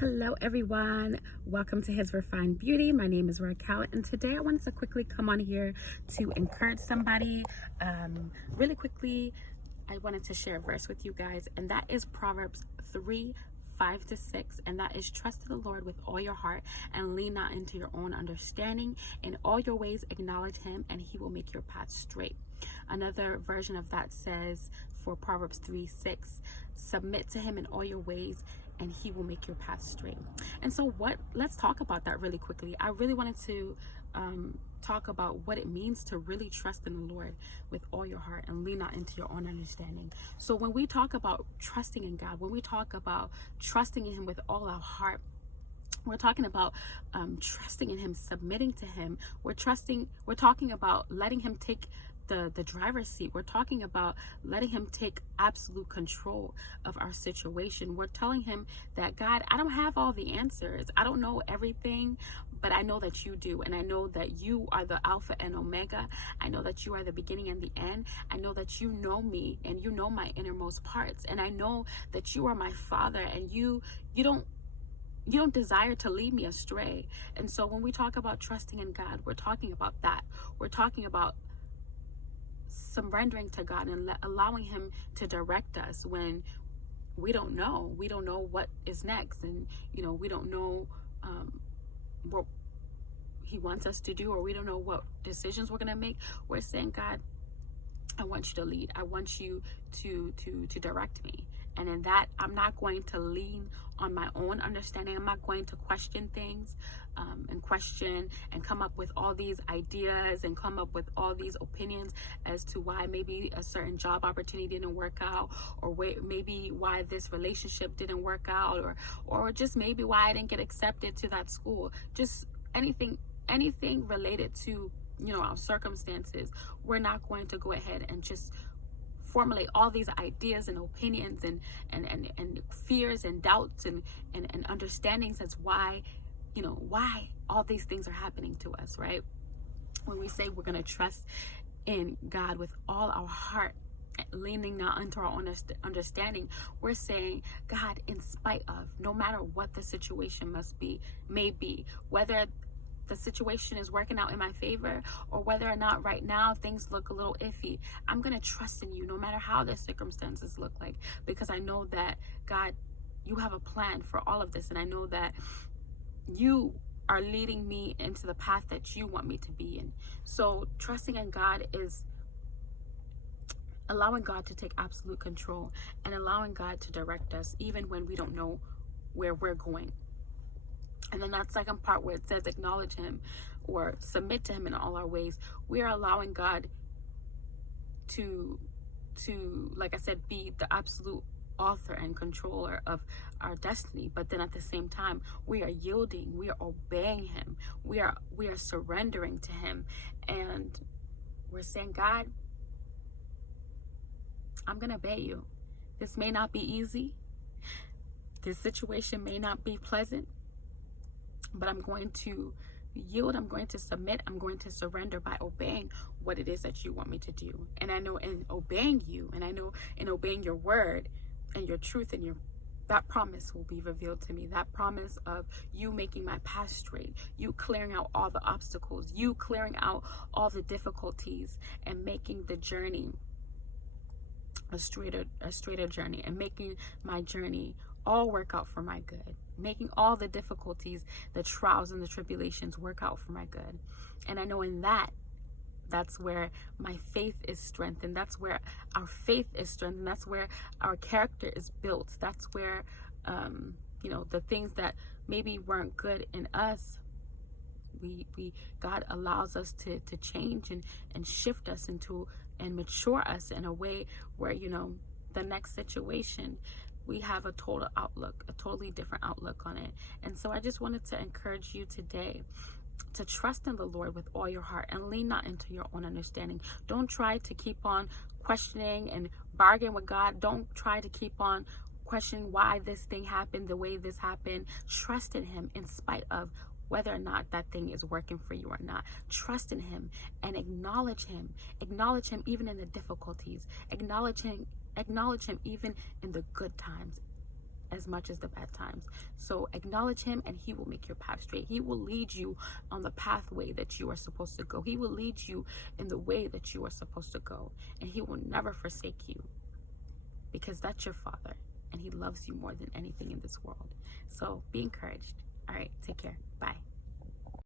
Hello everyone, welcome to His Refined Beauty. My name is Raquel, and today I wanted to quickly come on here to encourage somebody. Really quickly, I wanted to share a verse with you guys, and that is Proverbs 3:5-6, and that is: trust in the Lord with all your heart and lean not into your own understanding. In all your ways acknowledge him, and he will make your path straight. Another version of that says, for Proverbs 3:6, submit to him in all your ways and he will make your path straight. And so let's talk about that really quickly. I really wanted to talk about what it means to really trust in the Lord with all your heart and lean not into your own understanding. So when we talk about trusting in God, when we talk about trusting in him with all our heart, we're talking about trusting in him, submitting to him. We're talking about letting him take the driver's seat. We're talking about letting him take absolute control of our situation. We're telling him that, God, I don't have all the answers. I don't know everything, but I know that you do. And I know that you are the Alpha and Omega. I know that you are the beginning and the end. I know that you know me and you know my innermost parts. And I know that you are my Father, and you don't desire to lead me astray. And so when we talk about trusting in God, we're talking about that. We're talking about surrendering to God and allowing him to direct us when we don't know what is next, and we don't know what he wants us to do, or we don't know what decisions we're going to make. We're saying, God, I want you to lead. I want you to direct me. And in that, I'm not going to lean on my own understanding. I'm not going to question things and question and come up with all these ideas and come up with all these opinions as to why maybe a certain job opportunity didn't work out, or maybe why this relationship didn't work out, or just maybe why I didn't get accepted to that school. Just anything related to our circumstances. We're not going to go ahead and just formulate all these ideas and opinions and fears and doubts and understandings as why all these things are happening to us, right? When we say we're going to trust in God with all our heart, leaning not into our own understanding, we're saying, God, in spite of, no matter what the situation may be, whether the situation is working out in my favor or whether or not right now things look a little iffy, I'm going to trust in you no matter how the circumstances look like, because I know that, God, you have a plan for all of this, and I know that you are leading me into the path that you want me to be in. So trusting in God is allowing God to take absolute control and allowing God to direct us even when we don't know where we're going. And then that second part where it says acknowledge him or submit to him in all our ways, we are allowing God to like I said, be the absolute author and controller of our destiny. But then at the same time, we are yielding, we are obeying him, we are surrendering to him, and we're saying, God, I'm gonna obey you. This may not be easy, this situation may not be pleasant, but I'm going to yield, I'm going to submit, I'm going to surrender by obeying what it is that you want me to do. And I know in obeying you, and I know in obeying your word and your truth and that promise will be revealed to me. That promise of you making my path straight, you clearing out all the obstacles, you clearing out all the difficulties, and making the journey a straighter journey, and making my journey all work out for my good, making all the difficulties, the trials and the tribulations work out for my good. And I know in that's where my faith is strengthened. That's where our faith is strengthened. That's where our character is built. That's where the things that maybe weren't good in us, God allows us to change and shift us into and mature us in a way where the next situation, we have a totally different outlook on it. And so I just wanted to encourage you today to trust in the Lord with all your heart and lean not into your own understanding. Don't try to keep on questioning and bargain with God. Don't try to keep on questioning why this thing happened the way this happened. Trust in him in spite of whether or not that thing is working for you or not. Trust in him and acknowledge him. Acknowledge him even in the difficulties. Acknowledge him even in the good times. as much as the bad times. So acknowledge him and he will make your path straight. He will lead you on the pathway that you are supposed to go. He will lead you in the way that you are supposed to go. And he will never forsake you, because that's your Father and he loves you more than anything in this world. So be encouraged. All right, take care. Bye.